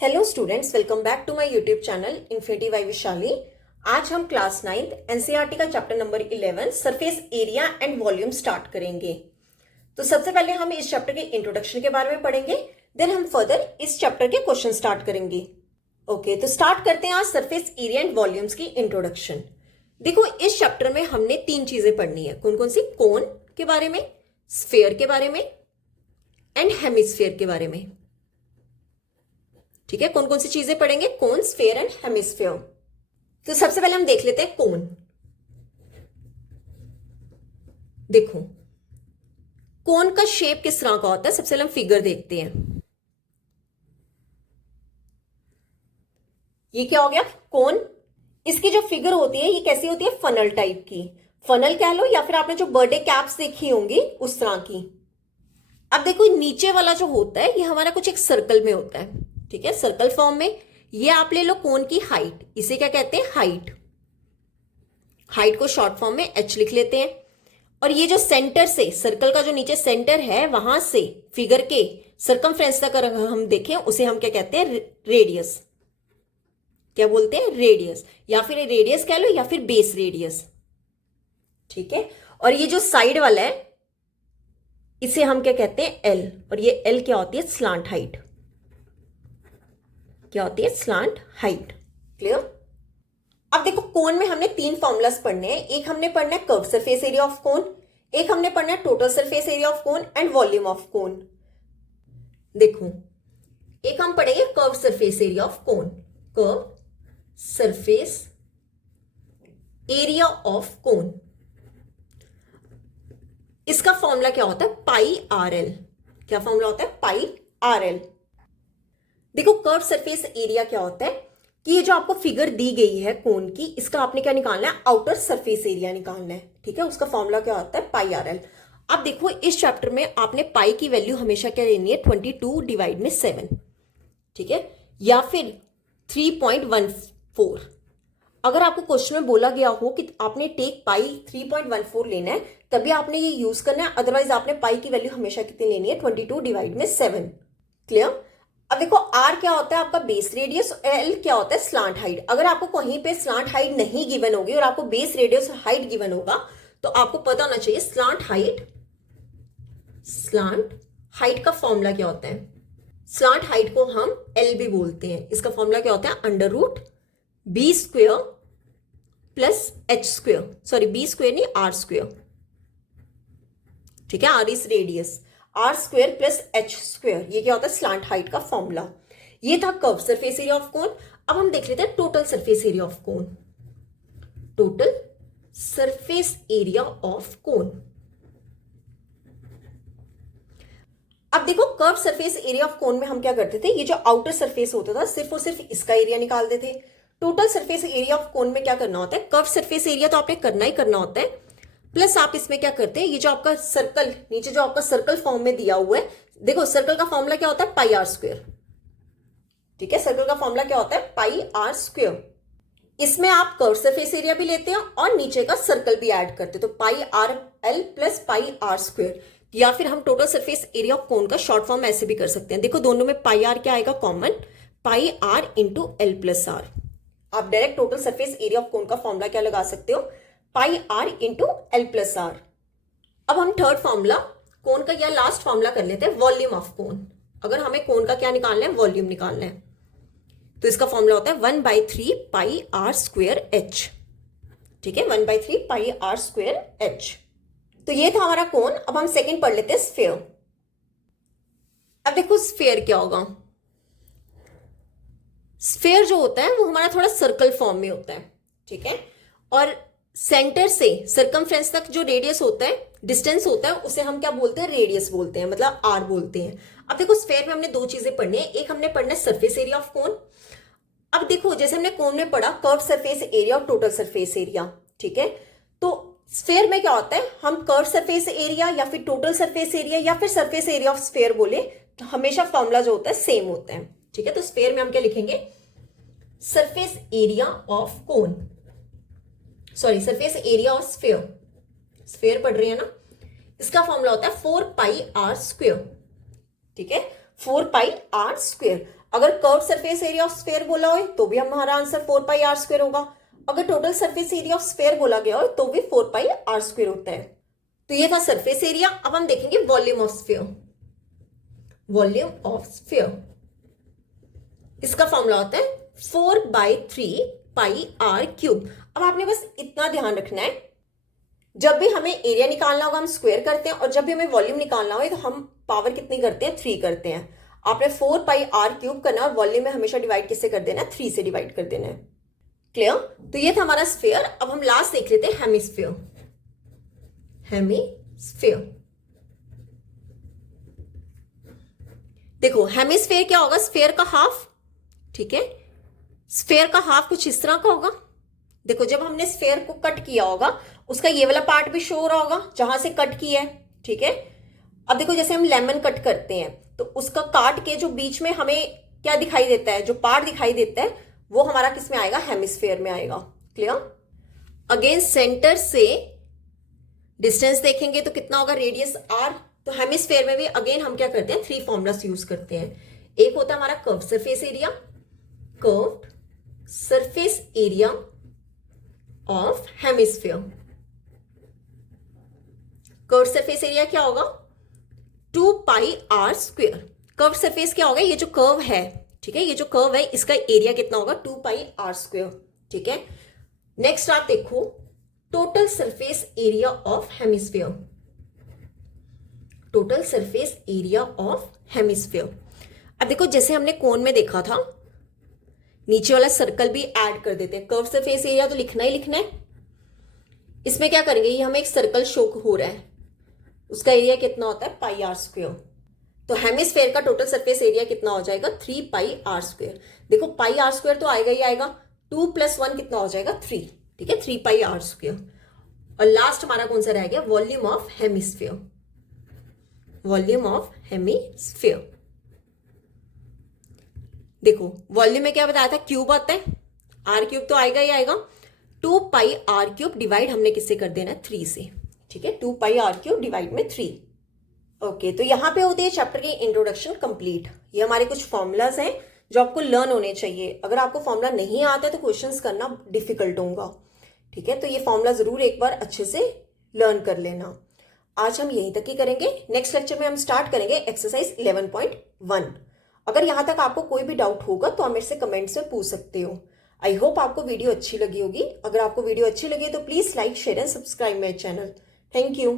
Hello students, welcome back to my YouTube channel Infinity by Vishali. आज हम class 9th NCERT का chapter number 11 surface area and volume start करेंगे। तो सबसे पहले हम इस चैप्टर के इंट्रोडक्शन के बारे में पढ़ेंगे, देन हम फर्दर इस चैप्टर के क्वेश्चन स्टार्ट करेंगे। ओके, तो स्टार्ट करते हैं आज सरफेस एरिया एंड वॉल्यूम्स की इंट्रोडक्शन। देखो, इस चैप्टर में हमने 3 चीजें पढ़नी है। कौन कौन सी? कोन के बारे में, स्फेयर के बारे में एंड हेमिस्फेयर के बारे में। ठीक है, कौन कौन सी चीजें पढ़ेंगे? कोन, स्फेयर एंड हेमिस्फेयर। तो सबसे पहले हम देख लेते हैं कोन। देखो, कोन का शेप किस तरह का होता है, सबसे पहले हम फिगर देखते हैं। ये क्या हो गया? कोन। इसकी जो फिगर होती है ये कैसी होती है? फनल टाइप की। फनल कह लो या फिर आपने जो बर्थडे कैप्स देखी होंगी उस तरह की। अब देखो, नीचे वाला जो होता है ये हमारा कुछ एक सर्कल में होता है। ठीक है, सर्कल फॉर्म में। ये आप ले लो कोन की हाइट, इसे क्या कहते हैं? हाइट। हाइट को शॉर्ट फॉर्म में एच लिख लेते हैं। और ये जो सेंटर से, सर्कल का जो नीचे सेंटर है वहां से फिगर के सर्कमफ्रेंस तक अगर हम देखें उसे हम क्या कहते हैं? रेडियस। क्या बोलते हैं? रेडियस। या फिर रेडियस कह लो या फिर बेस रेडियस। ठीक है, और ये जो साइड वाला है इसे हम क्या कहते हैं? एल। और ये एल क्या होती है? Slant height. क्या होती है? Slant height. क्लियर? अब देखो, कोन में हमने 3 फॉर्मूलाज पढ़ने हैं। एक हमने पढ़ना है कर्व सरफेस एरिया ऑफ कोन, एक हमने पढ़ना है total surface area of cone and volume of cone. देखो, एक हम पढ़ेंगे curve surface area of cone. Curve surface area of कोन, इसका फॉर्मूला क्या होता है? पाई आर एल। क्या फॉर्मूला होता है? पाई आर एल। देखो, कर्व सरफेस एरिया क्या होता है कि ये जो आपको फिगर दी गई है कोन की, इसका आपने क्या निकालना है? आउटर सरफेस एरिया निकालना है। ठीक है, उसका फॉर्मूला क्या होता है? पाई आर एल। अब देखो, इस चैप्टर में आपने पाई की वैल्यू हमेशा क्या लेनी है? 22 डिवाइड में 7। ठीक है, या फिर 3.14। अगर आपको क्वेश्चन में बोला गया हो कि आपने टेक पाई 3.14 लेना है, तभी आपने ये यूज करना है। अदरवाइज आपने पाई की वैल्यू हमेशा कितनी लेनी है? 22 डिवाइड में 7। क्लियर? अब देखो, आर क्या होता है? आपका बेस रेडियस। एल क्या होता है? Slant height. अगर आपको कहीं पे स्लांट हाइट नहीं गिवन होगी और आपको बेस रेडियस और हाइट गिवन होगा तो आपको पता होना चाहिए स्लांट हाइट। स्लांट हाइट का फॉर्मूला क्या होता है? स्लांट हाइट को हम एल भी बोलते हैं। इसका फॉर्मूला क्या होता है? Under root B square plus H square. Sorry, B square नहीं, आर स्क्वेयर। ठीक है, R is radius, R square plus H square. ये क्या होता है? स्लांट हाइट का फॉर्मूला। ये था curve surface area of cone. अब हम देख लेते हैं total surface area of cone. Total surface area of cone. अब देखो, curve surface area of cone में हम क्या करते थे? ये जो आउटर सरफेस होता था सिर्फ और सिर्फ इसका एरिया निकालते थे। Total surface area of cone में क्या करना होता है? कर्व सरफेस एरिया तो आपने करना ही करना होता है, प्लस आप इसमें क्या करते हैं? ये जो आपका सर्कल नीचे जो आपका सर्कल फॉर्म में दिया हुआ है, देखो सर्कल का फॉर्मूला क्या होता है? पाई आर स्क्वेयर। ठीक है, सर्कल का फॉर्मूला क्या होता है? पाई आर स्क्वेयर। इसमें आप कर्व सरफेस एरिया भी लेते हैं और नीचे का सर्कल भी ऐड करते हैं, तो pi r l plus pi r square. या फिर हम total surface area of cone का शॉर्ट फॉर्म ऐसे भी कर सकते हैं। देखो, दोनों में पाई आर क्या आएगा? Common. Pi r into l plus r. आप direct total surface area of cone का फॉर्मूला क्या लगा सकते हो? Pi r into l plus r. अब हम थर्ड फॉर्मूला कोन का या लास्ट फॉर्मूला कर लेते हैं, वॉल्यूम ऑफ कोन। अगर हमें कोन का क्या निकालना है? वॉल्यूम निकालना है, तो इसका फॉर्मूला होता है 1/3 पाई आर स्क्वेयर एच। ठीक है, 1/3 पाई आर स्क्वेयर एच। तो ये था हमारा कोन। अब हम सेकंड पढ़ लेते हैं, स्फेयर। अब देखो, स्फेयर क्या होगा? स्फेयर जो होता है वो हमारा थोड़ा सर्कल फॉर्म में होता है। ठीक है, और सेंटर से सर्कमफ्रेंस तक जो रेडियस होता है, डिस्टेंस होता है, उसे हम क्या बोलते हैं? रेडियस बोलते हैं, मतलब आर बोलते हैं। अब देखो, स्फेयर में हमने 2 चीजें पढ़नी है। एक हमने पढ़ना है सरफेस एरिया ऑफ कोन। अब देखो, जैसे हमने कोन में पढ़ा कर्व सरफेस एरिया और टोटल सरफेस एरिया। ठीक है, तो स्फेयर में क्या होता है? हम कर्व सरफेस एरिया या फिर टोटल सरफेस एरिया या फिर सरफेस एरिया ऑफ स्फेयर बोले तो हमेशा फॉर्मूला जो होता है सेम होता है। ठीक है, तो स्फेयर में हम क्या लिखेंगे? Surface area of cone, sorry surface area of sphere. Sphere पढ़ रहे हैं ना, इसका फॉर्मूला होता है 4 पाई आर स्क्वेयर। ठीक है, 4 पाई आर स्क्वेयर। अगर curve surface area of sphere बोला हो तो भी हमारा आंसर 4 पाई आर स्क्वायर होगा। अगर total surface area of sphere बोला गया हो तो भी 4 पाई आर स्क्वायर होता है। तो ये था सरफेस एरिया। अब हम देखेंगे volume of sphere. Volume of sphere, इसका फॉर्मूला होता है 4/3 पाई आर क्यूब। अब आपने बस इतना ध्यान रखना है, जब भी हमें एरिया निकालना होगा हम स्क्वायर करते हैं, और जब भी हमें वॉल्यूम निकालना हो तो हम पावर कितनी करते हैं, 3 करते हैं। आपने 4 पाई आर क्यूब करना है और वॉल्यूम में हमेशा डिवाइड किससे कर देना है, 3 से डिवाइड कर देना है। क्लियर? तो ये था हमारा स्फीयर। अब हम लास्ट देख लेते हैं हेमिस्फीयर। हेमिस्फीयर, देखो हेमिस्फीयर क्या होगा, स्फीयर का हाफ। ठीक है, स्फीयर का हाफ कुछ इस तरह का होगा। देखो जब हमने स्फीयर को कट किया होगा उसका ये वाला पार्ट भी शो हो रहा होगा जहां से कट किया है। ठीक है, अब देखो जैसे हम लेमन कट करते हैं तो उसका काट के जो बीच में हमें क्या दिखाई देता है, जो पार्ट दिखाई देता है वो हमारा किस में आएगा, हेमिस्फीयर में आएगा। क्लियर? अगेन सेंटर से डिस्टेंस देखेंगे तो कितना होगा, रेडियस आर। तो हेमिस्फीयर में भी अगेन हम क्या करते हैं, 3 फॉर्मूलास यूज करते हैं। एक होता है हमारा curve surface area, curved surface area of hemisphere. Curve surface area क्या होगा, 2 पाई आर स्क्वायर। कर्व सरफेस क्या होगा, ये जो कर्व है, ठीक है, ये जो कर्व है इसका एरिया कितना होगा, 2 पाई आर स्क्वायर। ठीक है, नेक्स्ट आप देखो total surface area of hemisphere. Total surface area of hemisphere. अब देखो जैसे हमने कोन में देखा था, नीचे वाला सर्कल भी ऐड कर देते हैं। कर्व सरफेस एरिया तो लिखना ही लिखना है। इसमें क्या करेंगे, ये हमें एक सर्कल शो हो रहा है, उसका एरिया कितना होता है, पाई आर स्क्वायर। तो हेमिस्फीयर का टोटल सरफेस एरिया कितना हो जाएगा, 3 पाई आर स्क्वायर। देखो पाई आर स्क्वायर तो आएगा ही आएगा, 2 + 1 कितना हो जाएगा, 3। ठीक है, 3 पाई आर स्क्वायर। और लास्ट हमारा कौन सा रह गया, volume of hemisphere. Volume of hemisphere, देखो वॉल्यूम में क्या बताया था, क्यूब आता है, आर क्यूब तो आएगा ही आएगा। 2 पाई आर क्यूब डिवाइड हमने किससे कर देना है, 3 से। ठीक है, 2 पाई आर क्यूब डिवाइड में 3। ओके, तो यहां पे होती है चैप्टर की इंट्रोडक्शन कंप्लीट। ये हमारे कुछ फॉर्मूलाज हैं जो आपको लर्न होने चाहिए। अगर आपको फॉर्मूला नहीं आता है तो क्वेश्चंस करना डिफिकल्ट होगा। ठीक है, तो ये फॉर्मूला जरूर एक बार अच्छे से लर्न कर लेना। आज हम यहीं तक ही करेंगे। नेक्स्ट लेक्चर में हम स्टार्ट करेंगे एक्सरसाइज 11.1। अगर यहां तक आपको कोई भी डाउट होगा तो आप मेरे से कमेंट्स में पूछ सकते हो। आई होप आपको वीडियो अच्छी लगी होगी। अगर आपको वीडियो अच्छी लगी तो please like, share and subscribe my channel. Thank you.